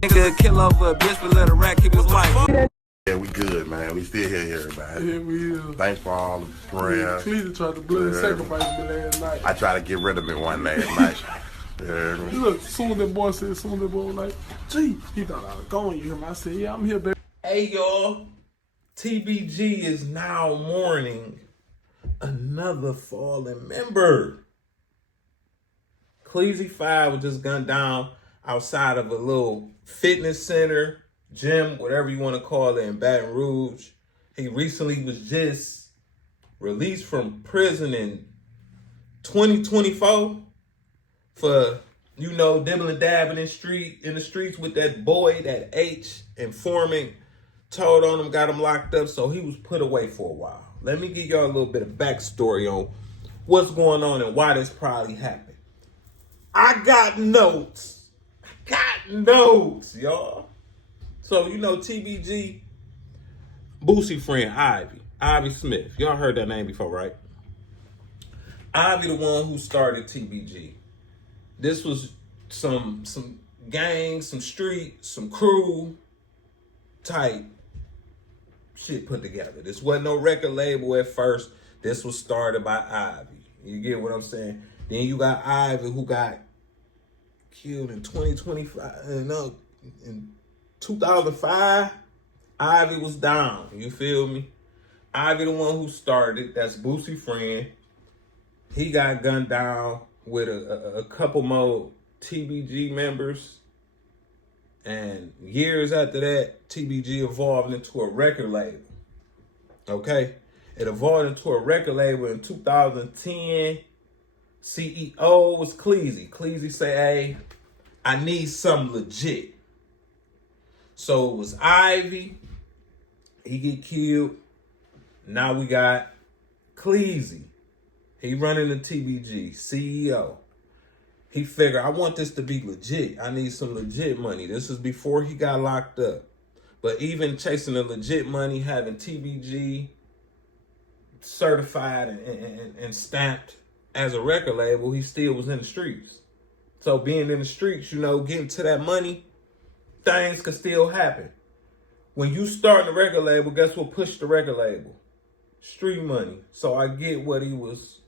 Nigga kill over a bitch, but let a rat keep his wife. Yeah, we good, man. We still here, everybody. Yeah, we is. Thanks for all the prayers. Cleezy tried to blood sacrifice me last night. I tried to get rid of me one last night. Yeah. Look, soon that boy was like, gee, he thought I was going, you hear me? I said, yeah, I'm here, baby. Hey, y'all. TBG is now mourning another fallen member. Cleezy5 was just gunned down outside of a little fitness center, gym, whatever you want to call it, in Baton Rouge. He recently was just released from prison in 2024 for, you know, dibbling dabbing in the streets with that boy, that H, informant, told on him, got him locked up, so he was put away for a while. Let me give y'all a little bit of backstory on what's going on and why this probably happened. I got notes, y'all. So, you know, TBG, Boosie friend, Ivy Smith. Y'all heard that name before, right? Ivy the one who started TBG. This was some gang, some street, some crew type shit put together. This wasn't no record label at first. This was started by Ivy. You get what I'm saying? Then you got Ivy, who got killed in 2025. No, in 2005, Ivy was down. You feel me? Ivy the one who started. That's Boosie friend. He got gunned down with a couple more TBG members. And years after that, TBG evolved into a record label. Okay? It evolved into a record label in 2010. CEO was Cleezy. Cleezy say, hey, I need something legit. So it was Ivy. He get killed. Now we got Cleezy. He running the TBG, CEO. He figured, I want this to be legit. I need some legit money. This is before he got locked up. But even chasing the legit money, having TBG certified and stamped as a record label, he still was in the streets. So being in the streets, you know, getting to that money, things could still happen. When you start the record label, guess what pushed the record label? Street money. So I get what he was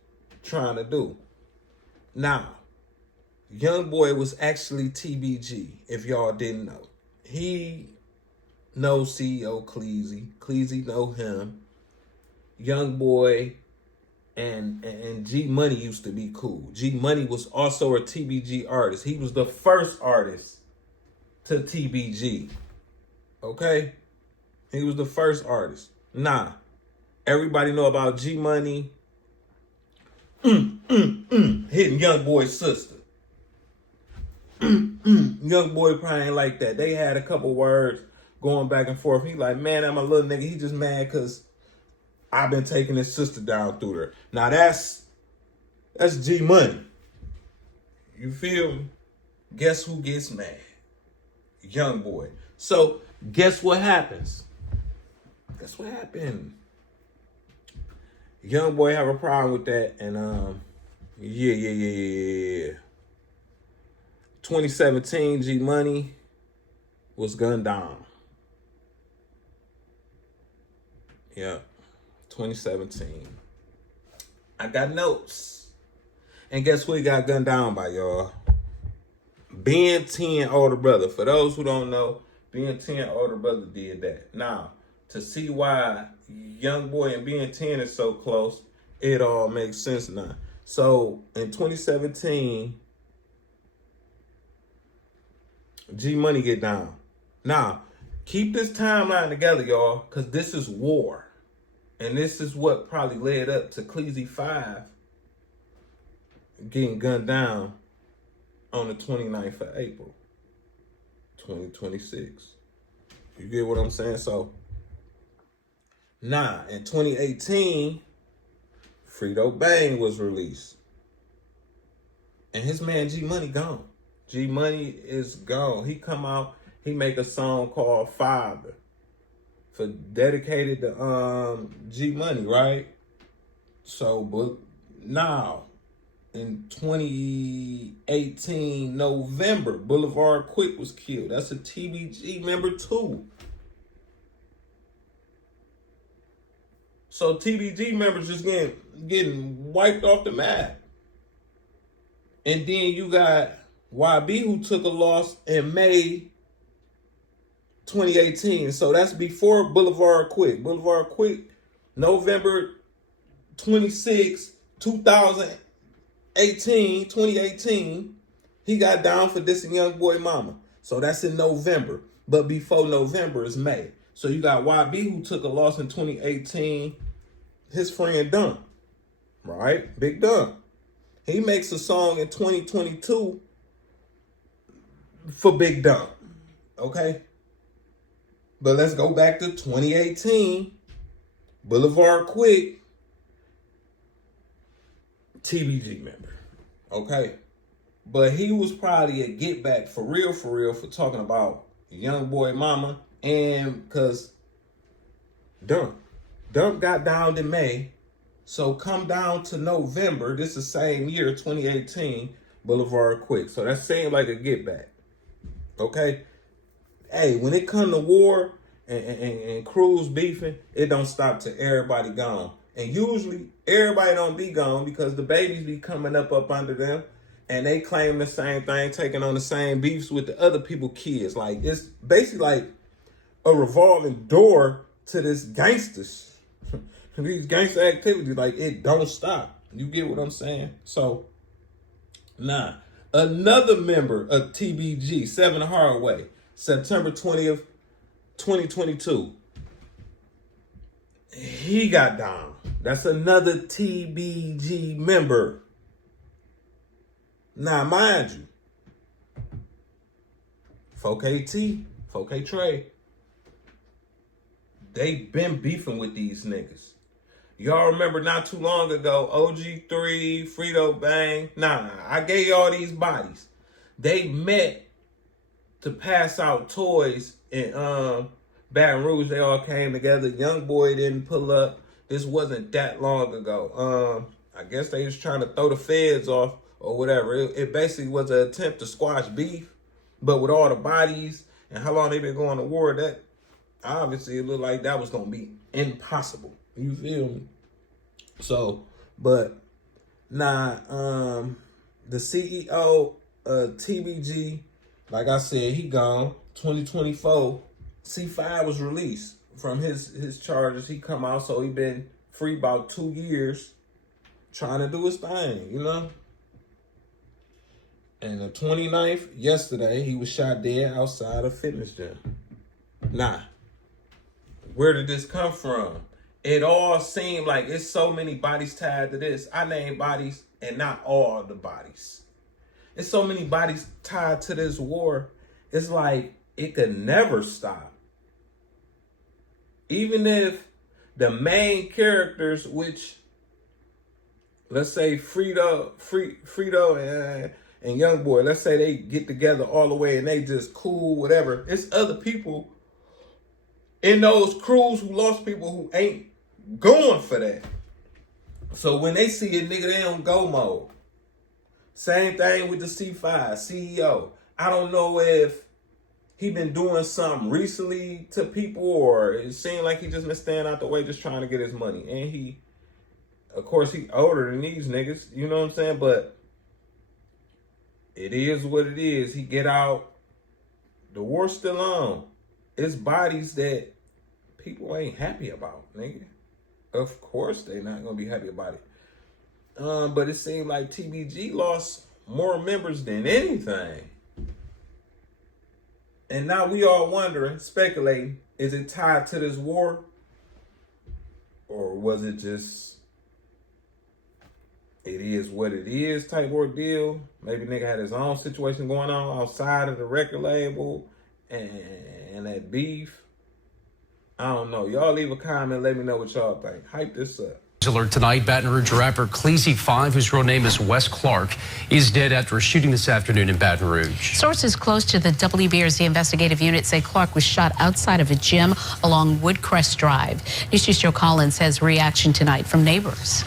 trying to do. Now, YoungBoy was actually TBG, if y'all didn't know. He knows CEO Cleezy. Cleezy know him. YoungBoy and G Money used to be cool. G Money was also a TBG artist. He was the first artist to TBG. Okay? He was the first artist. Nah. Everybody know about G Money hitting YoungBoy's sister. YoungBoy probably ain't like that. They had a couple words going back and forth. He like, man, I'm a little nigga. He just mad because I've been taking his sister down through there. Now that's G Money. You feel me? Guess who gets mad? YoungBoy. So guess what happens? Guess what happened? YoungBoy have a problem with that, and yeah. 2017, G Money was gunned down. Yeah, 2017. I got notes. And guess what he got gunned down by, y'all? Ben 10 older brother. For those who don't know, Ben 10 older brother did that. Now, to see why YoungBoy and Ben 10 is so close, it all makes sense now. So, in 2017, G Money get down. Now, keep this timeline together, y'all, because this is war. And this is what probably led up to Cleezy5 getting gunned down on the 29th of April, 2026. You get what I'm saying? So, nah, in 2018, Fredo Bang was released. And his man G Money gone. G Money is gone. He come out, he make a song called Father for dedicated to G Money, right? So, but now in 2018 November, Boulevard Quick was killed. That's a TBG member too. So TBG members just getting wiped off the map. And then you got YB who took a loss in May 2018. So that's before Boulevard Quick. Boulevard Quick, November 26, 2018, he got down for dissing YoungBoy mama. So that's in November. But before November is May. So you got YB who took a loss in 2018. His friend Dump, right? Big Dump. He makes a song in 2022 for Big Dump. Okay? But let's go back to 2018. Boulevard Quick. TBG member. Okay? But he was probably a get back for real, for talking about YoungBoy mama. And because Dump got down in May. So come down to November. This is the same year, 2018, Boulevard Quick. So that seemed like a get back. Okay? Hey, when it come to war and crews beefing, it don't stop till everybody gone. And usually everybody don't be gone because the babies be coming up under them and they claim the same thing, taking on the same beefs with the other people's kids. Like, it's basically like a revolving door to this gangsters. These gangster activities, like, it don't stop. You get what I'm saying? So, nah. Another member of TBG, Seven Hardway, September 20th, 2022. He got down. That's another TBG member. Now, mind you, 4KT, 4K Trey, they been beefing with these niggas. Y'all remember not too long ago, OG3, Fredo Bang. Nah, I gave y'all these bodies. They met to pass out toys in Baton Rouge. They all came together. YoungBoy didn't pull up. This wasn't that long ago. I guess they was trying to throw the feds off or whatever. It basically was an attempt to squash beef. But with all the bodies and how long they been going to war, that obviously it looked like that was going to be impossible. You feel me? So, but nah, the CEO of TBG, like I said, he gone. 2024, C5 was released from his charges. He come out, so he been free about 2 years, trying to do his thing, you know? And the 29th, yesterday, he was shot dead outside a fitness gym. Nah. Where did this come from? It all seemed like it's so many bodies tied to this. I named bodies and not all the bodies. It's so many bodies tied to this war. It's like it could never stop. Even if the main characters, which let's say Fredo and YoungBoy, let's say they get together all the way and they just cool, whatever. It's other people in those crews who lost people who ain't going for that. So when they see a nigga, they don't go mode. Same thing with the C5, CEO. I don't know if he been doing something recently to people or it seemed like he just been staying out the way just trying to get his money. And he, of course, he older than these niggas, you know what I'm saying? But it is what it is. He get out. The war's still on. It's bodies that people ain't happy about, nigga. Of course they not gonna be happy about it. But it seemed like TBG lost more members than anything. And now we all wondering, speculating, is it tied to this war? Or was it just, it is what it is type ordeal? Maybe nigga had his own situation going on outside of the record label and that beef. I don't know. Y'all leave a comment. Let me know what y'all think. Hype this up. Alert tonight, Baton Rouge rapper Cleezy5, whose real name is Wes Clark, is dead after a shooting this afternoon in Baton Rouge. Sources close to the WBRZ investigative unit say Clark was shot outside of a gym along Woodcrest Drive. News 2's Joe Collins has reaction tonight from neighbors.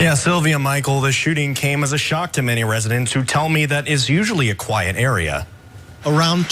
Yeah, Sylvia, Michael, the shooting came as a shock to many residents who tell me that is usually a quiet area. Around